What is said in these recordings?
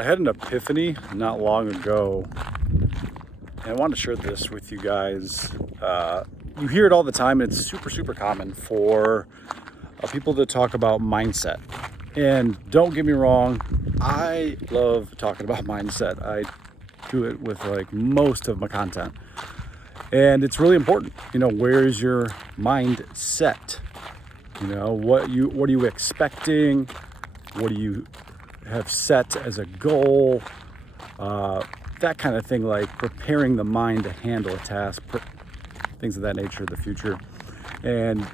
I had an epiphany not long ago, and I wanted to share this with you guys. You hear it all the time, and it's super common for people to talk about mindset. And don't get me wrong, I love talking about mindset. I do it with like most of my content. And it's really important, where is your mind set? What are you expecting? What do you have set as a goal? That kind of thing, like preparing the mind to handle a task, things of that nature in the future. And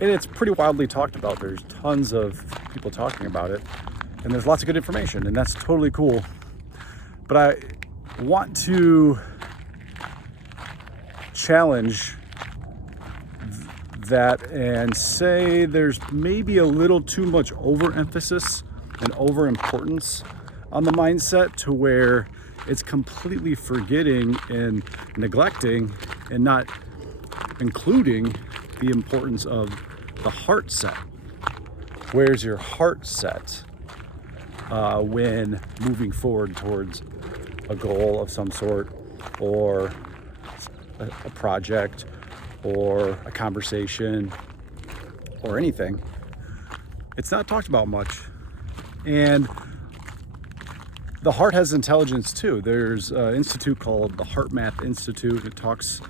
it's pretty widely talked about. There's tons of people talking about it, and there's lots of good information, and that's totally cool. But I want to challenge that and say there's maybe a little too much overemphasis and overimportance on the mindset to where it's completely forgetting and neglecting and not including the importance of the heart set. Where's your heart set when moving forward towards a goal of some sort, or a project, or a conversation, or anything? It's not talked about much. And the heart has intelligence too. There's an institute called the Heart Math Institute. It talks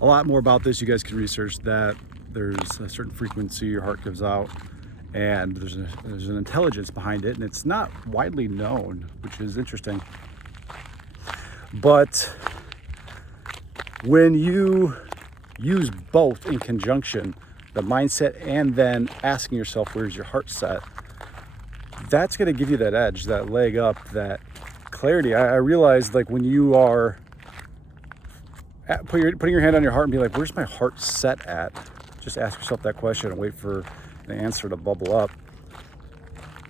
a lot more about this. You guys can research that. There's a certain frequency your heart gives out, and there's an intelligence behind it, and it's not widely known, which is interesting. But when you use both in conjunction, the mindset and then asking yourself, where's your heart set? That's going to give you that edge, that leg up, that clarity. I realized, like, when you are putting your hand on your heart and be like, where's my heart set at? Just ask yourself that question and wait for the answer to bubble up.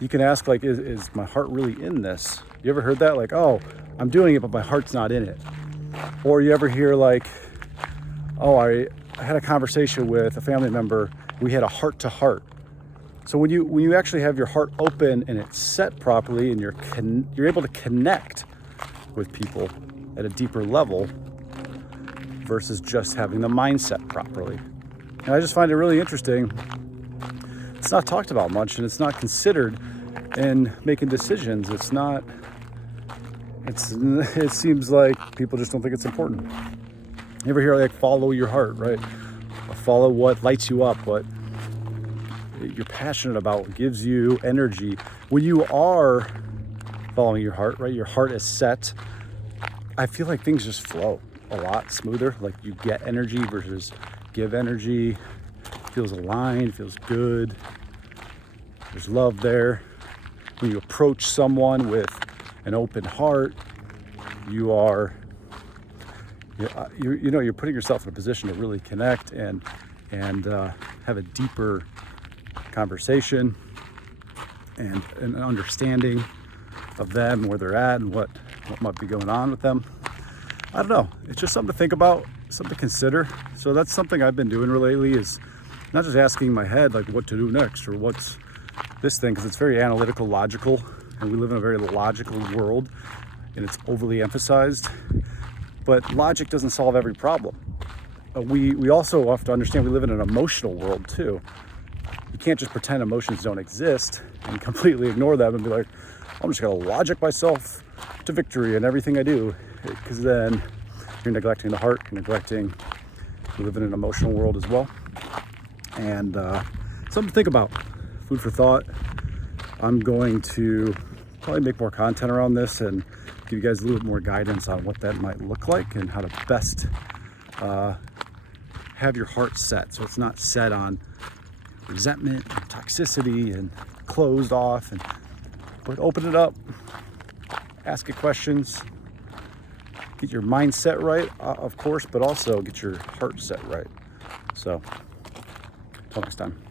You can ask, like, is my heart really in this? You ever heard that? Like, oh, I'm doing it, but my heart's not in it. Or you ever hear, like, oh, I had a conversation with a family member. We had a heart to heart. So when you actually have your heart open and it's set properly, and you're able to connect with people at a deeper level versus just having the mindset properly. And I just find it really interesting. It's not talked about much, and it's not considered in making decisions. It seems like people just don't think it's important. You ever hear, like, follow your heart, right? Or follow what lights you up, what you're passionate about, what gives you energy. When you are following your heart, right? Your heart is set. I feel like things just flow a lot smoother. Like, you get energy versus give energy. It feels aligned, feels good. There's love there. When you approach someone with an open heart, you're putting yourself in a position to really connect and have a deeper conversation and an understanding of them, where they're at, and what might be going on with them. I don't know. It's just something to think about, something to consider. So that's something I've been doing lately, is not just asking my head, like, what to do next, or what's this thing, because it's very analytical, logical, and we live in a very logical world, and it's overly emphasized. But logic doesn't solve every problem. We also have to understand we live in an emotional world too. You can't just pretend emotions don't exist and completely ignore them and be like, I'm just gonna logic myself to victory in everything I do, because then you're neglecting the heart, you're neglecting, we live in an emotional world as well. And something to think about, food for thought. I'm going to probably make more content around this and give you guys a little bit more guidance on what that might look like and how to best have your heart set, so it's not set on resentment and toxicity and closed off, but open it up, ask it questions, get your mindset right, of course, but also get your heart set right. So until next time.